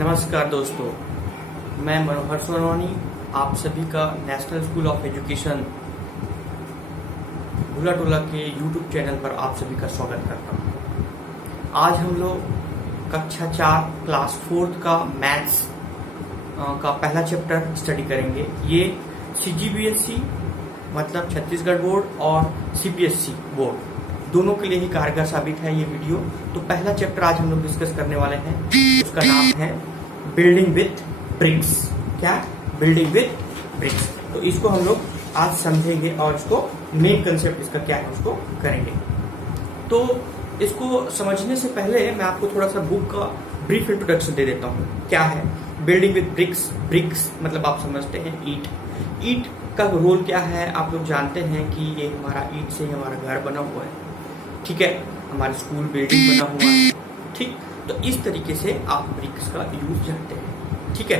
नमस्कार दोस्तों, मैं मनोहर सोनवानी आप सभी का नेशनल स्कूल ऑफ एजुकेशन भूला टोला के यूट्यूब चैनल पर आप सभी का स्वागत करता हूँ। आज हम लोग कक्षा 4 क्लास 4 का मैथ्स का पहला चैप्टर स्टडी करेंगे। ये CGBSE मतलब छत्तीसगढ़ बोर्ड और CBSE बोर्ड दोनों के लिए ही कारगर साबित है ये वीडियो। तो पहला चैप्टर आज हम लोग डिस्कस करने वाले हैं, उसका नाम है बिल्डिंग विथ ब्रिक्स। क्या? Building with bricks. तो इसको हम लोग आज समझेंगे और इसको मेन कंसेप्ट इसका क्या है उसको करेंगे। तो इसको समझने से पहले मैं आपको थोड़ा सा बुक का ब्रीफ इंट्रोडक्शन दे देता हूँ। क्या है बिल्डिंग विथ ब्रिक्स? ब्रिक्स मतलब आप समझते हैं ईंट। ईंट का रोल क्या है आप लोग जानते हैं कि ये हमारा ईंट से हमारा घर बना हुआ है, ठीक है, हमारा स्कूल बिल्डिंग बना हुआ है, ठीक। तो इस तरीके से आप ब्रिक्स का यूज जानते हैं, ठीक है।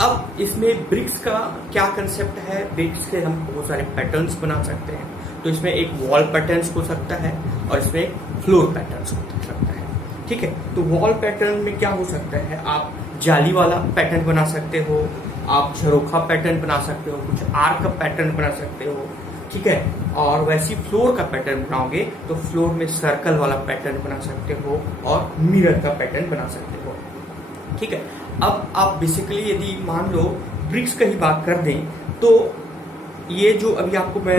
अब इसमें ब्रिक्स का क्या कंसेप्ट है? ब्रिक्स के हम बहुत सारे पैटर्न्स बना सकते हैं। तो इसमें एक वॉल पैटर्न्स हो सकता है और इसमें एक फ्लोर पैटर्न्स हो सकता है, ठीक है। तो वॉल पैटर्न में क्या हो सकता है? आप जाली वाला पैटर्न बना सकते हो, आप झरोखा पैटर्न बना सकते हो, कुछ आर्क का पैटर्न बना सकते हो, ठीक है। और वैसी फ्लोर का पैटर्न बनाओगे तो फ्लोर में सर्कल वाला पैटर्न बना सकते हो और मिरर का पैटर्न बना सकते हो, ठीक है। अब आप बेसिकली यदि मान लो ब्रिक्स का ही बात कर दें तो ये जो अभी आपको मैं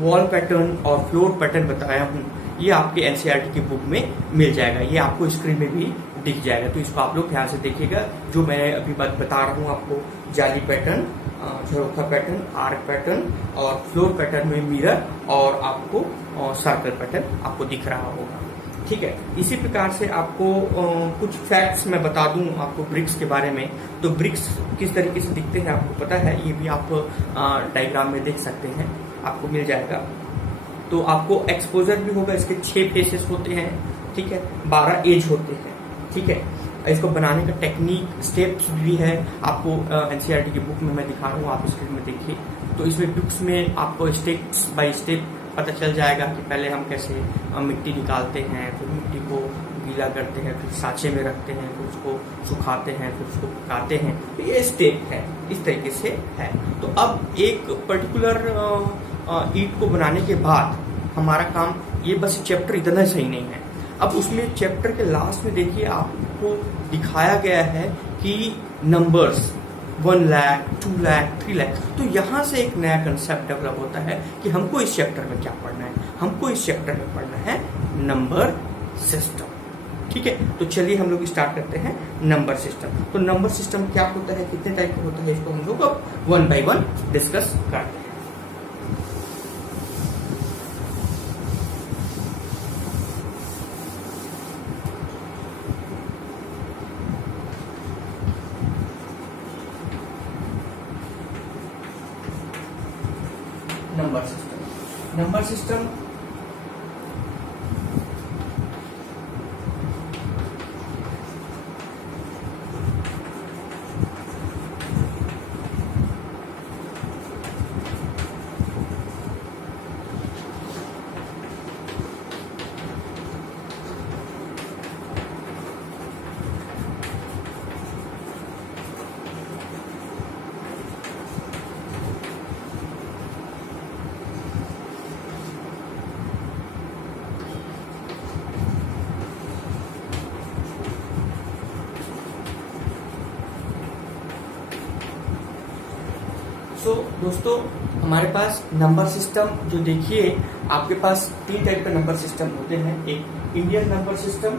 वॉल पैटर्न और फ्लोर पैटर्न बताया हूँ, ये आपके NCERT की बुक में मिल जाएगा। ये आपको स्क्रीन में भी दिख जाएगा। तो इसको आप लोग ध्यान से देखिएगा। जो मैं अभी बात बता रहा हूँ आपको, जाली पैटर्न, झरोखा पैटर्न, आर्क पैटर्न और फ्लोर पैटर्न में मिरर और आपको सर्कल पैटर्न आपको दिख रहा होगा, ठीक है। इसी प्रकार से आपको कुछ फैक्ट्स मैं बता दूं आपको ब्रिक्स के बारे में। तो ब्रिक्स किस तरीके से दिखते हैं आपको पता है, ये भी आप डायग्राम में देख सकते हैं, आपको मिल जाएगा। तो आपको एक्सपोजर भी होगा, इसके 6 फेसेस होते हैं, ठीक है, 12 एज होते हैं, ठीक है। इसको बनाने का टेक्निक स्टेप्स भी है, आपको NCERT की बुक में मैं दिखा रहा हूँ, आप स्क्रीन में देखिए। तो इसमें बुक्स में आपको स्टेप्स बाय स्टेप पता चल जाएगा कि पहले हम कैसे मिट्टी निकालते हैं, फिर मिट्टी को गीला करते हैं, फिर सांचे में रखते हैं, फिर उसको सुखाते हैं, फिर उसको पकाते हैं। तो ये स्टेप है, इस तरीके से है। तो अब एक पर्टिकुलर ईंट को बनाने के बाद हमारा काम, ये बस चैप्टर इतना सही नहीं है। अब उसमें चैप्टर के लास्ट में देखिए आपको दिखाया गया है कि नंबर्स 1 लाख, 2 लाख, 3 लाख। तो यहाँ से एक नया कंसेप्ट डेवलप होता है कि हमको इस चैप्टर में क्या पढ़ना है। हमको इस चैप्टर में पढ़ना है नंबर सिस्टम, ठीक है। तो चलिए हम लोग स्टार्ट करते हैं नंबर सिस्टम। तो नंबर सिस्टम क्या होता है, कितने टाइप का होता है, इसको हम लोग अब 1 by 1 डिस्कस करते हैं। नंबर सिस्टम दोस्तों हमारे पास नंबर सिस्टम जो देखिए आपके पास 3 टाइप का नंबर सिस्टम होते हैं। एक इंडियन नंबर सिस्टम,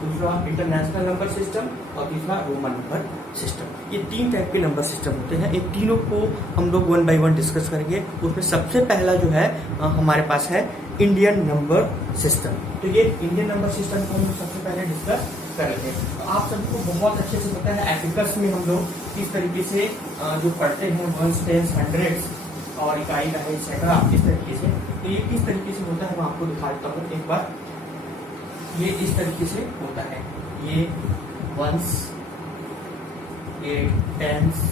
दूसरा इंटरनेशनल नंबर सिस्टम और तीसरा रोमन नंबर सिस्टम। ये 3 टाइप के नंबर सिस्टम होते हैं। एक तीनों को हम लोग 1 by 1 डिस्कस करेंगे। उसमें सबसे पहला जो है हमारे पास है इंडियन नंबर सिस्टम। तो ये इंडियन नंबर सिस्टम को हम लोग सबसे पहले डिस्कस करेंगे। तो आप सभी को बहुत अच्छे से पता है एपिकस में हम लोग किस तरीके से जो पढ़ते हैं 1s, 10s, 100s और इकाई का है एक्सेट्रा, इस तरीके से। तो ये किस तरीके से होता है मैं आपको दिखा देता हूँ एक बार। ये इस तरीके से होता है, ये 1s, ये 10s,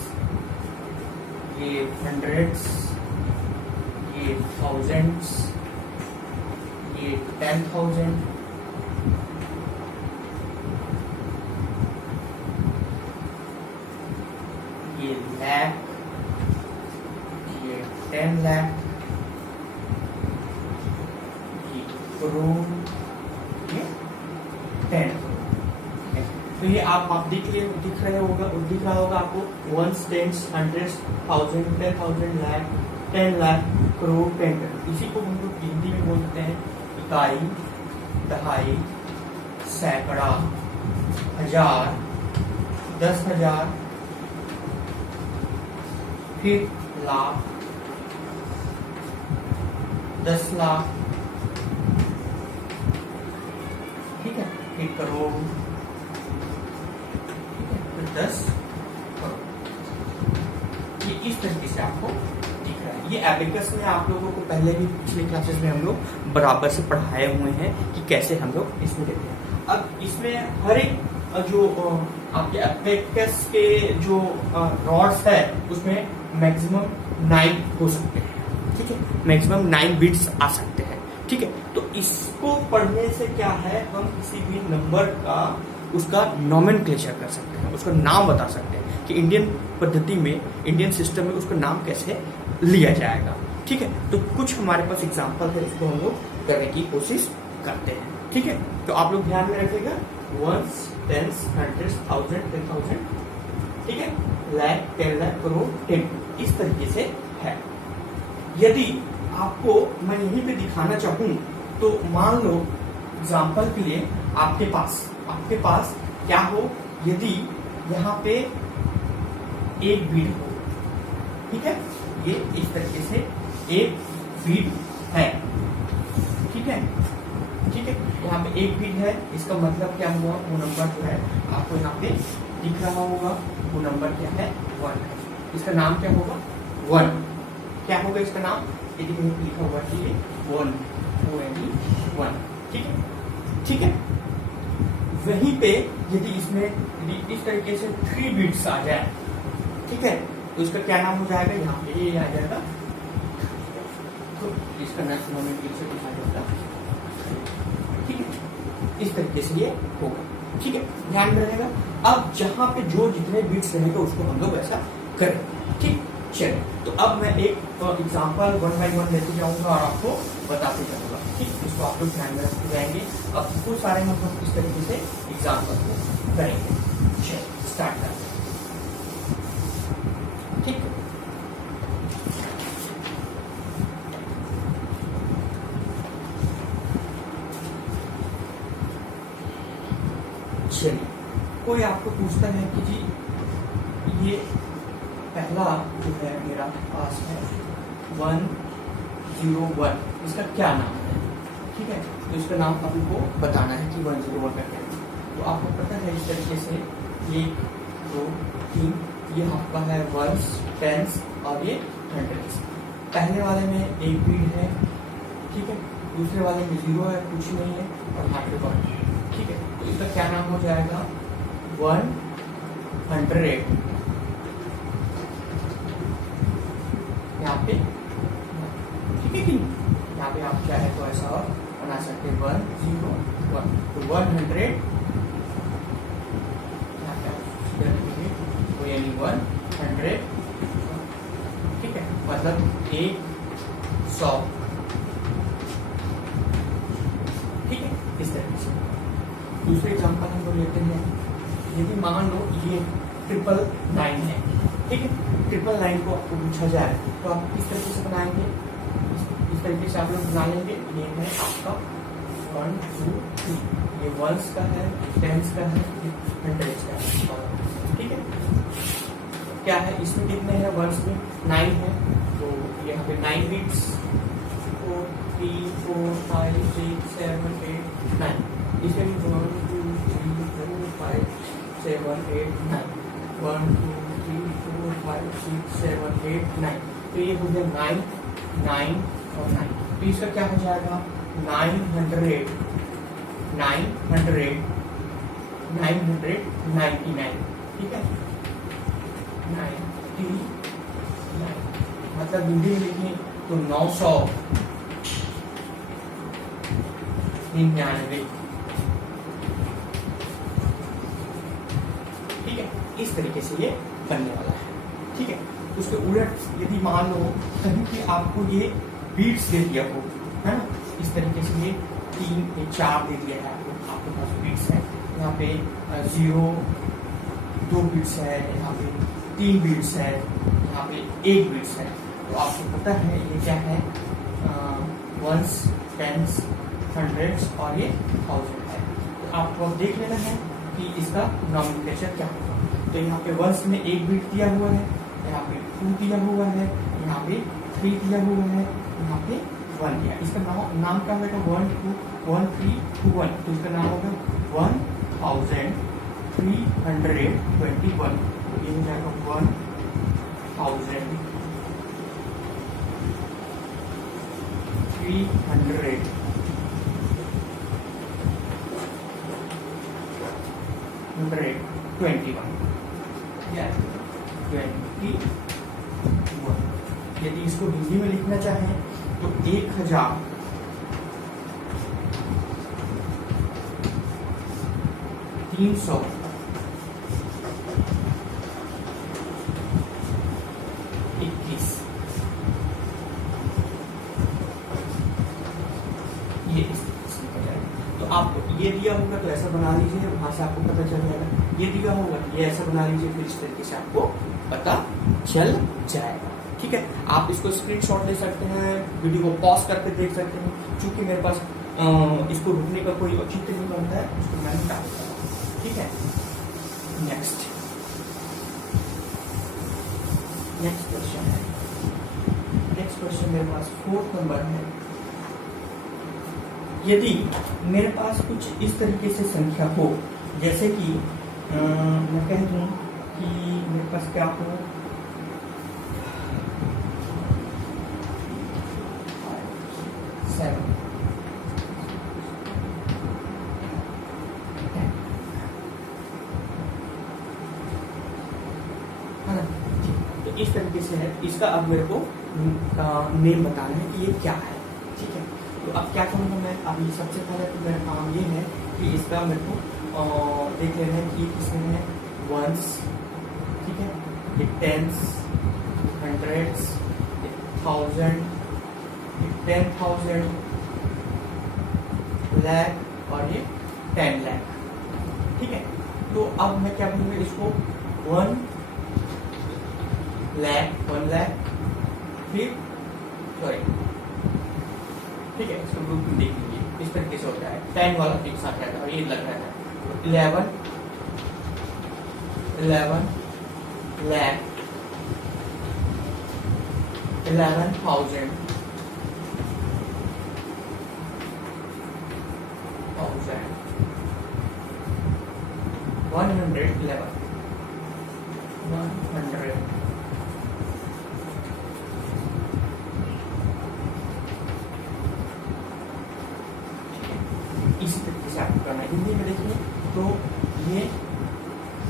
ये 100s, ये 1000s, ये 10,000, करोड़, 10। तो ये आप दिख रहा होगा आपको 1, 10, 100, 1000, 10,000, लाख, 10 लाख, करोड़, 10 करोड़। इसी को हम लोग हिंदी में बोलते हैं इकाई, दहाई, सैकड़ा, हजार, 10,000, फिर लाख, 10 लाख, ठीक है, फिर करोड़, ठीक है, फिर 10 करोड़। ये इस तरीके से आपको दिख रहा है। ये एबेकस में आप लोगों को पहले भी पिछले क्लासेस में हम लोग बराबर से पढ़ाए हुए हैं कि कैसे हम लोग इसमें देते हैं। अब इसमें हर एक जो आपके एबेकस के जो रॉड्स है उसमें मैक्सिमम 9 हो सकते हैं, ठीक है, मैक्सिमम 9 बिट्स आ सकते हैं, ठीक है। तो इसको पढ़ने से क्या है, हम किसी भी नंबर का उसका नॉमेनक्लेचर कर सकते हैं, उसका नाम बता सकते हैं कि इंडियन पद्धति में, इंडियन सिस्टम में उसका नाम कैसे लिया जाएगा, ठीक है। तो कुछ हमारे पास एग्जाम्पल है, उसको हम लोग करने की कोशिश करते हैं, ठीक है। तो आप लोग ध्यान में रखिएगा 1, 10, 100, 1000, 10,000, ठीक है, लाख, 10 लाख, करोड़, 10, इस तरीके से है। यदि आपको मैं यहीं पे दिखाना चाहूं तो मान लो एग्जाम्पल के लिए आपके पास क्या हो, यदि यहाँ पे एक बीट हो, ठीक है, ये इस तरीके से एक बीट है, ठीक है, ठीक है, यहाँ पे एक बीट है, इसका मतलब क्या हुआ, वो नंबर जो है आपको यहाँ पे दिख रहा होगा, वो नंबर क्या है, 1 है। इसका नाम क्या होगा, 1, क्या होगा इसका नाम, यदि लिखा हुआ कि 1, ONE, ठीक है, ठीक है। वहीं पे यदि इसमें इस तरीके से 3 बिट्स आ जाए, ठीक है, तो इसका क्या नाम हो जाएगा, यहाँ पे ये आ जाएगा, तो इसका नोमेनक्लेचर दिखा जाएगा, ठीक है, इस तरीके से ये होगा, ठीक है, ध्यान में रहेगा। अब जहां पे जो जितने बिट्स रहेंगे उसको हम लोग ऐसा करें, ठीक। चलिए, तो अब मैं एक एग्जांपल 1 बाय 1 लेते जाऊंगा और आपको बताते जाऊंगा, ठीक, इसको आप लोग ध्यान में रखते जाएंगे। अब बहुत सारे हम लोग इस तरीके से एग्जांपल को करेंगे। चलिए स्टार्ट करते हैं, ठीक है। चलिए, कोई आपको पूछता है कि जी ये पहला जो है मेरा पास है 101, इसका क्या नाम है, ठीक है, तो इसका नाम आपको बताना है कि 101 का क्या है। तो आपको पता है इस तरीके से 1, 2, 3, ये आपका है 1s, 10s और ये 100s। पहले वाले में एक बीट है, ठीक है, दूसरे वाले में 0 है, कुछ नहीं है, और यहाँ पे 1, ठीक है, तो इसका क्या नाम हो जाएगा, 100, यहाँ पे, ठीक है कि यहाँ पे आप चाहे तो ऐसा और बना सकते हैं 101, तो 100, यहाँ पे वो यानी 100, ठीक है, मतलब 100, ठीक है, इस तरीके से। दूसरे एग्जाम्पल हम लोग लेते हैं, यदि मान लो ये 999 है, ठीक है, 999 को आपको पूछा जाए तो आप किस तरीके से बनाएंगे, इस तरीके से आप लोग बना लेंगे। ये है आपका 1, 2, 3, ये 1s का है, 10s का है, 100s का है, ठीक है। क्या है इसमें कितने हैं, 1s में 9 है, तो यहाँ पे 9 बिट्स, 4, 3, 4, 5, 6, 7, 8, 9, इसमें 1, 2, 3, 4, 5, 7, 8, 9, 1, 2, 3, 4, 5, 6, 7, 8, 9, तो ये हो गया 9, 9 और 9, तो इसका क्या हो जाएगा, 900, 999, ठीक है, 99, मतलब हिंदी में लिखी तो 999, ठीक है, इस तरीके से ये बनने वाला है, ठीक है। उसके उलट यदि मान लो कहीं पे आपको ये बीट्स दे दिया हो, है ना, इस तरीके से ये 4 दे दिया है आपके पास बिट्स है। यहाँ पे 0 2 बिट्स है, यहाँ पे 3 बिट्स है, यहाँ पे 1 बिट्स है। तो आपको पता है ये क्या है, वंस, टेंस, हंड्रेड्स और ये थाउजेंड है। तो आपको अब देख लेना है कि इसका नॉमेनक्लेचर क्या होगा। तो यहाँ पे वंस में 1 बिट दिया हुआ है, यहाँ पे 2 दिया हुआ है, यहाँ पे 3 दिया हुआ है, यहाँ पे 1 दिया। इसका नाम क्या होगा, 1 2 1 3 2 1। तो इसका नाम होगा 1321। तो ये हो जाएगा 1321 21। यदि इसको हिंदी में लिखना चाहें तो 1321। ये तो आप ये दिया होगा तो ऐसा बना लीजिए, वहां से आपको पता चल जाएगा। ये दिया होगा ये ऐसा बना लीजिए, फिर इस तरीके से आपको पता चल जाएगा। ठीक है, आप इसको स्क्रीनशॉट ले सकते हैं, वीडियो को पॉज करके देख सकते हैं। चूंकि मेरे पास इसको रुकने का कोई औचित्य नहीं बनता है, उसको मैंने काट दिया। ठीक है, नेक्स्ट क्वेश्चन है। नेक्स्ट क्वेश्चन मेरे पास 4th नंबर है। यदि मेरे पास कुछ इस तरीके से संख्या हो, जैसे कि मैं कह दूं कि मेरे पास क्या हो, 7 है ना। तो इस तरीके से है। इसका अब मेरे को नेम बताना है कि ये क्या है। ठीक है, तो अब क्या करूँगा मैं, अभी सबसे पहले तो मेरा काम ये है कि इसका मेरे को देख लेना है कि इसमें है वंस, ठीक है, ये टेंस, हंड्रेड्स, थाउजेंड, 10,000, लाख और ये 10 लाख। ठीक है, तो अब मैं क्या करूँगा, इसको 1 लाख, फिर सॉरी, ठीक है, इसको ग्रुप में देख लीजिए। इस तरीके से होता है, 10 वाला एक साथ रहता है और ये लग रहा है 11 लाख, 11,000, 111, 100, इसी तरीके से आपको करना है। हिंदी में देखिए तो ये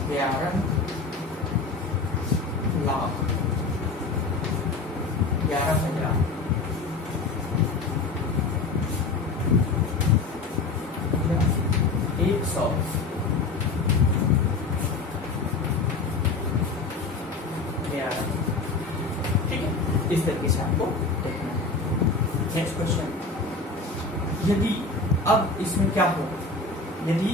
11 लाख, 11,000, 100, 11। ठीक है, इस तरीके से आपको देखना है। नेक्स्ट क्वेश्चन, यदि अब इसमें क्या होगा, यदि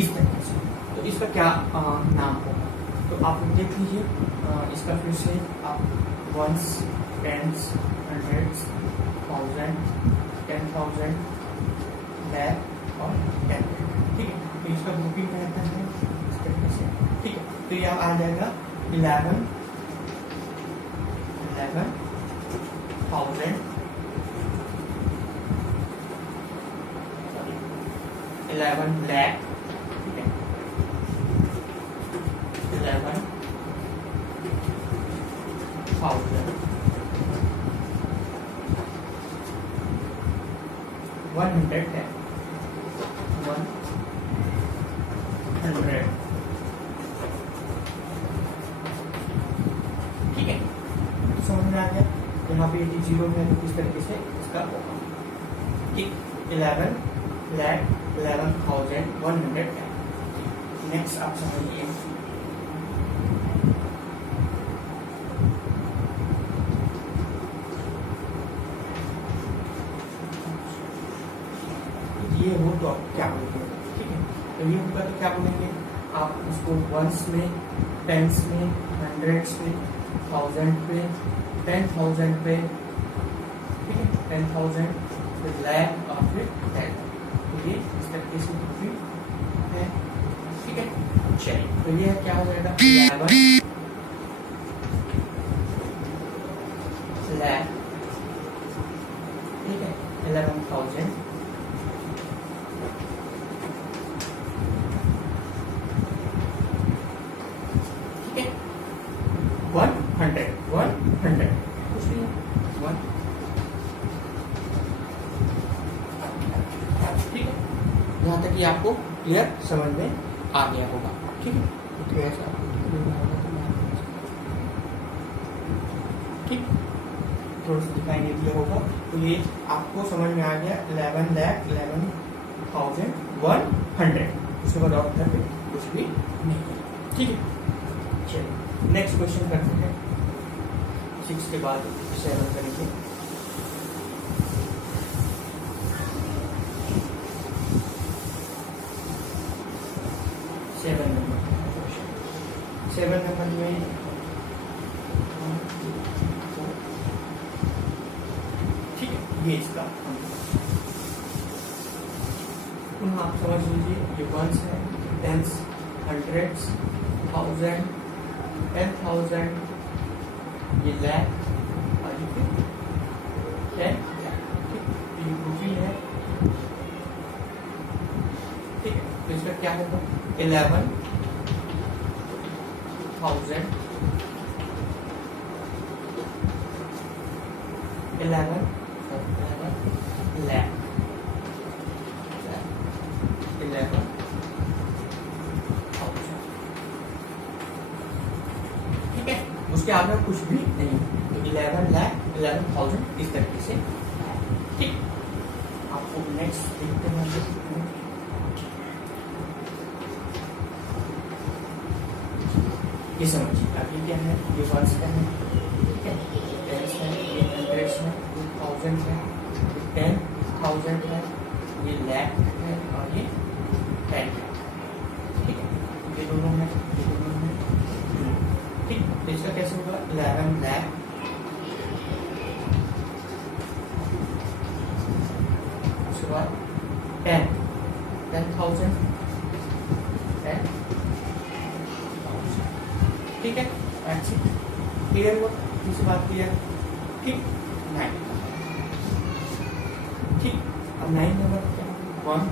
इस तरीके से, तो इसका क्या नाम होगा। तो आप देख लीजिए, इसका फिर से आप ones, tens, hundreds, thousand, 10,000, lakh और 10। ठीक है, तो इसका ग्रुपिंग रहता है इस तरीके से। ठीक है, तो यह आ जाएगा 11,000, 11 लाख, ठीक है, 11,000, 110, 100। ठीक है, समझ में आ गया। यहाँ पे यदि 0 है तो किस तरीके से इसका होगा। ठीक, 11 लाख, 11,110। नेक्स्ट आप समझिए, ये हो तो आप क्या बोलेंगे, ठीक है। तो ये होगा तो क्या बोलेंगे आप उसको वंस में, टेंस में, हंड्रेड्स में, थाउजेंड पे, 10,000 पे, ठीक है, 10,000 फिर लैख और फिर 10। तो ये इस तरीके से है, ठीक है। चलिए तो ये क्या हो जाएगा 11 लैख, ठीक है, 11,000, ठीक है, 100 कुछ नहीं है 1, ठीक है। यहाँ तक ये आपको क्लियर समझ में आ गया होगा, ठीक है। तो ऐसा ठीक, थोड़ा सा दिखाई नहीं दिया होगा तो ये आपको समझ में आ गया 11 लाख 11,100, उसके बाद और फिर कुछ भी नहीं है, ठीक है। चलिए नेक्स्ट क्वेश्चन करते हैं, 6 के बाद 7 करेंगे। सेवन नंबर में ठीक है, ये इसका पुनः आप समझ लीजिए, ये वंस है, टेंस, हंड्रेड्स, थाउजेंड, 10,000, ये लैख और ये 10 लाख, ठीक, ये रूपी है, ठीक है। तो इसका क्या होगा 11,000 11 लाख 11,000, ठीक है। उसके आगे कुछ भी नहीं, तो 11 लाख 11,000 इस तरीके से, ठीक। आपको नेक्स्ट देखते हैं, ये समझिए अभी क्या है, ये वंस का है, ठीक है, टेंस है, ये हंड्रेड्स है, 1000 है, 10,000 है, ये लैख है और ये 10 है, ठीक है। ये दोनों है, ये दोनों है, ठीक। तो इसका कैसे होगा 11 लाख, उसके बाद 10,000, 10, ठीक है। अच्छी क्लियर हुआ, दूसरी बात क्लियर, ठीक। 9, ठीक। अब 9 नंबर क्या, 1,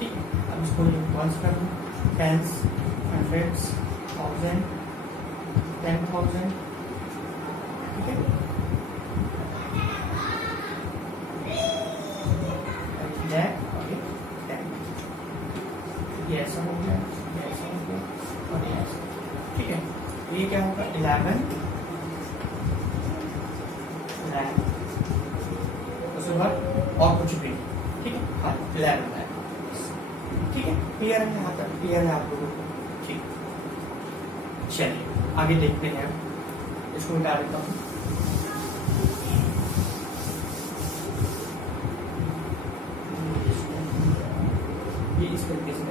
ठीक। अब इसको वंस कर दूँ, टेंस, हंड्रेड्स, 1000, 10,000, ठीक है। ये ऐसा हो गया, ये ऐसा हो गया और ये ऐसा, ठीक है। ये क्या होगा 11 लाख, उसके बाद और कुछ भी, ठीक है, हाँ 11 लाख, ठीक है। क्लियर है, यहाँ तक क्लियर है आप लोगों को, ठीक। चलिए आगे देखते हैं, इसको मिटा देता हूँ। ये इस तरीके से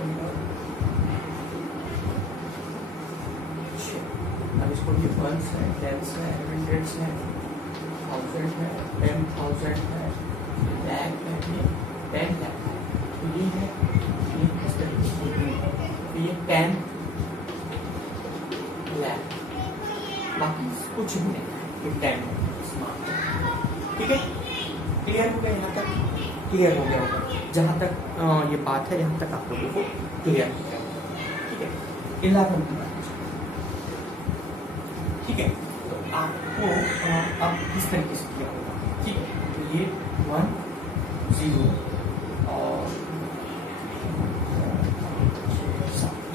अब इसको भी वंस है, टेंस है, हंड्रेड्स है, 1000 है, 10,000 है, लैख है, 10 लाख है, तो ये है, ये इस तरीके से, तो ये 10 लाख, बाकी कुछ भी नहीं, ये 10 है, ठीक है। क्लियर हो गया, यहाँ तक क्लियर हो गया होगा, जहाँ तक ये बात है, यहाँ तक आप लोगों को क्लियर हो गया, ठीक है। 11 की बात, ठीक है। तो आपको अब इस तरीके से किया होगा, ठीक है। तो ये 1, 0 और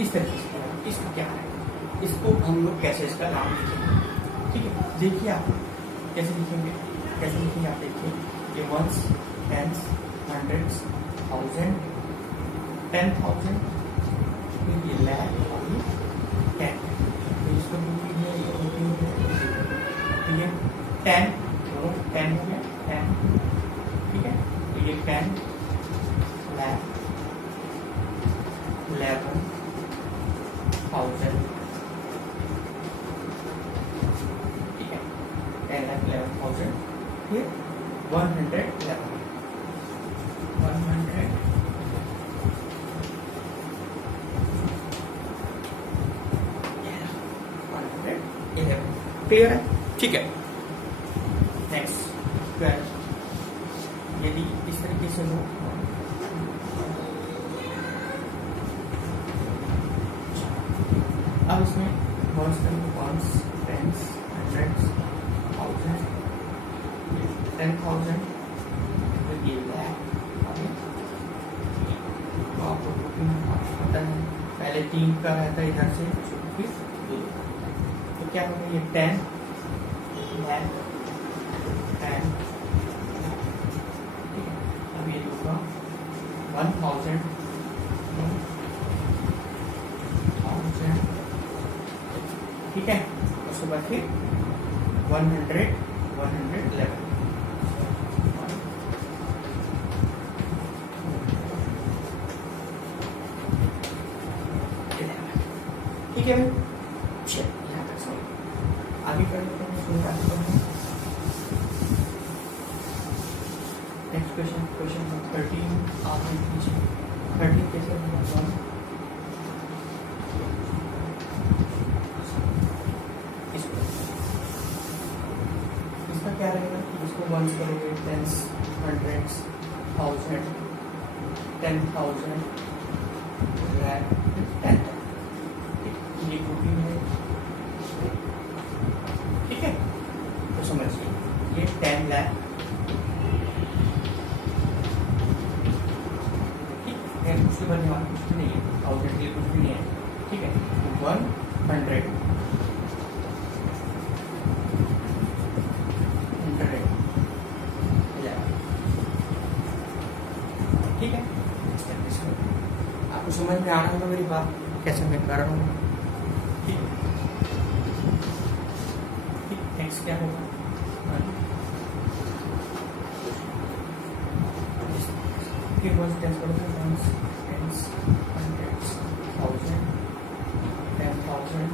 इस तरीके से, इसका क्या है, इसको हम लोग कैसे इसका नाम लिखेंगे, ठीक है। देखिए आप कैसे लिखेंगे, कैसे लिखेंगे आप देखिए, ये वंस, टेंस, हंड्रेड्स, 1000, 10,000, फिर ये लैख और ये 10, तो इसको ये 10 दोनों 10 हो गया 10, ठीक है। तो ये 10 लाख 11,000, ठीक है, 10,11,000, फिर 111 क्लियर है, ठीक है। नेक्स्ट 12, यदि इस तरीके से हो अब इसमें वंस करेंगे, वंस, टेंस, हंड्रेड्स, थाउजेंड, 10,000, ये लाख, तो आपको पता है पहले 3 का रहता है इधर से, फिर 2, तो क्या होगा ये 10 लाख 10, ठीक है। अब ये होगा 1,000, ठीक है। उसके बाद फिर 100, 111, ठीक है। आगे कर लेते हैं, नेक्स्ट क्वेश्चन, क्वेश्चन नंबर 13 आप लिख लीजिए। 13 कैसे होगा, इसका क्या रहेगा कि इसको वंस करोगे, टेंस, हंड्रेड्स, थाउजेंड, 10,000, लाख, 10, ये ग्रुपिंग है, ठीक है। तो समझिए ये 10 लाख, ठीक है, उसके बनने वाला कुछ भी नहीं है, 1000 ये कुछ भी नहीं है, ठीक है। 100, ठीक है। आपको समझ में आ रहा होगा मेरी बात कैसे मैं कर रहा हूँ, ठीक। नेक्स्ट क्या होगा, फिर वंस टेंस करोगे, ones, tens, hundreds, thousand, 10,000,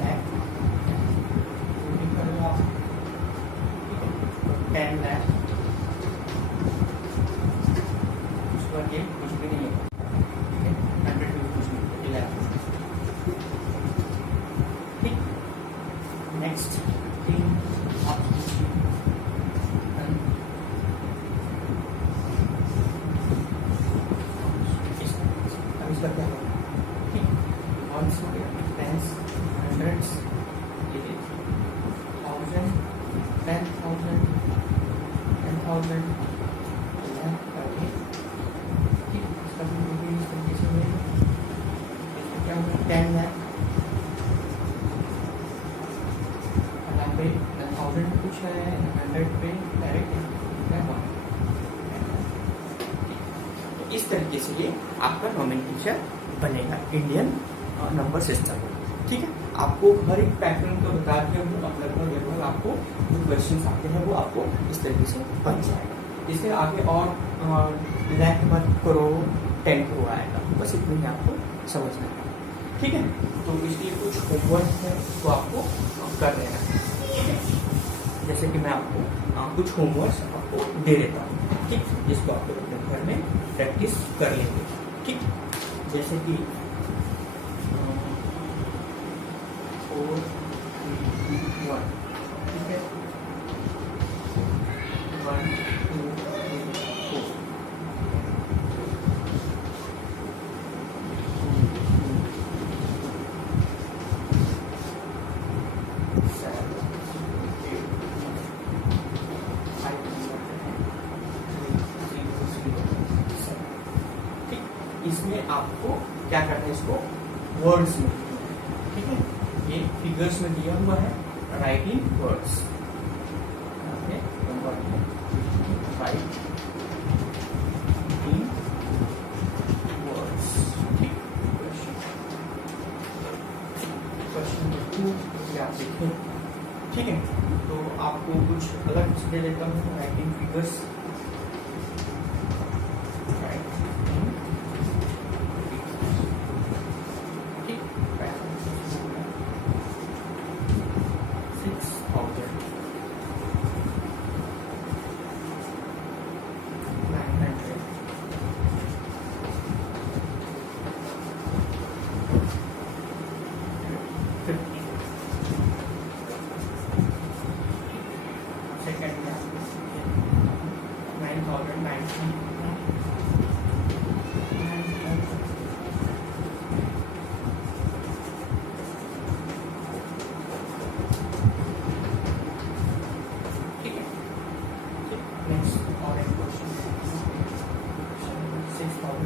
lakh, करोगे आप, ठीक है। 10 लाख, ये कुछ भी नहीं है, ठीक है। 100 भी कुछ नहीं, 11, ठीक। नेक्स्ट 3 आप इसका क्या होगा, ठीक। वंस हो गया, टेंस, हंड्रेड्स, ये 1000, 10,000, 10,000, क्या होगा 10 लाख, यहाँ पे 1000 कुछ है, 100 पे डायरेक्ट है 1। तो इस तरीके से ये आपका नोमेनक्लेचर बनेगा इंडियन नंबर सिस्टम, ठीक है। आपको हर एक पैटर्न को बता दिया हूँ, लगभग आपको जो क्वेश्चन आते हैं वो आपको इस तरीके से बन जाएगा। इससे आगे और लाख मत करो, 10 करो आएगा, बस इतना ही आपको समझना है, ठीक है। तो इसलिए कुछ होमवर्क है तो आपको कर लेना है, ठीक है। जैसे कि मैं आपको कुछ होमवर्क आपको दे देता हूँ, ठीक, जिसको आप लोग अपने घर में प्रैक्टिस कर लेंगे, ठीक। जैसे कि 4, 3, 2, 1, ठीक है। 1, 2, 3, 4, इसमें आपको क्या करना है, इसको वर्ड्स में, ठीक है। ये फिगर्स में दिया हुआ है, राइटिंग वर्ड्स, राइट इन वर्ड्स, ठीक। क्वेश्चन नंबर 2 आप देखें, ठीक है, तो आपको कुछ अलग दे देता हूँ, राइटिंग फिगर्स, सेकेंड में 9,090, ठीक है। नेक्स्ट और एक क्वेश्चन 6,000,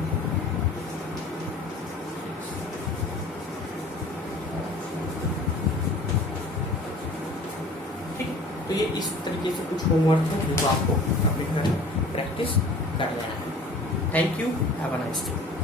ठीक है। तो ये इस तरीके से कुछ होमवर्क है जो आपको अपने घर में प्रैक्टिस कर लेना है। Thank you, have a nice day.